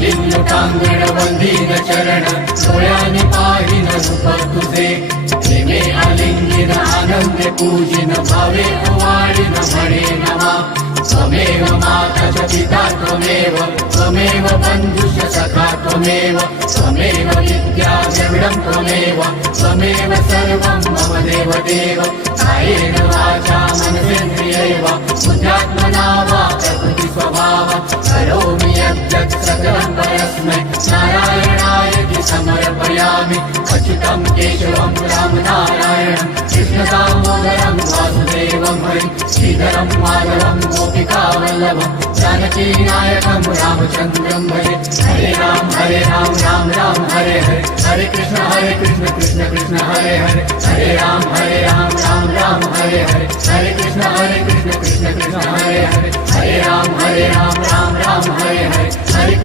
आलिंगुटांगण वंदीन चरण डोळ्याने पाहिन रूप तुझे प्रेमे आलिंगिन आनंदे पूजिन भावे ओवाळीन म्हणे नमा त्वमेव माता च पिता त्वमेव बन्धुश्च सखा त्वमेव विद्या द्रविडं त्वमेव सर्वं मम देव कायेन वाचा मनसेन्द्रियैव बुद्ध्यात्मना वा प्रकृति स्वभाव करोमि यद्यत् सकलं परस्मै नारायणायति समर्पयामि अच्युतं केशवं रामनारायणं कृष्णदामोदरं वासुदेवं हरिं श्रीधरं माधवं गोपिकावल्लभं जानकीनायकं रामचन्द्रं भजे हरे राम राम राम हरे हरे हरे कृष्ण कृष्ण कृष्ण हरे हरे हरे राम राम राम हरे हरे हरे कृष्ण कृष्ण कृष्ण हरे हरे हरे राम राम राम हरे हरे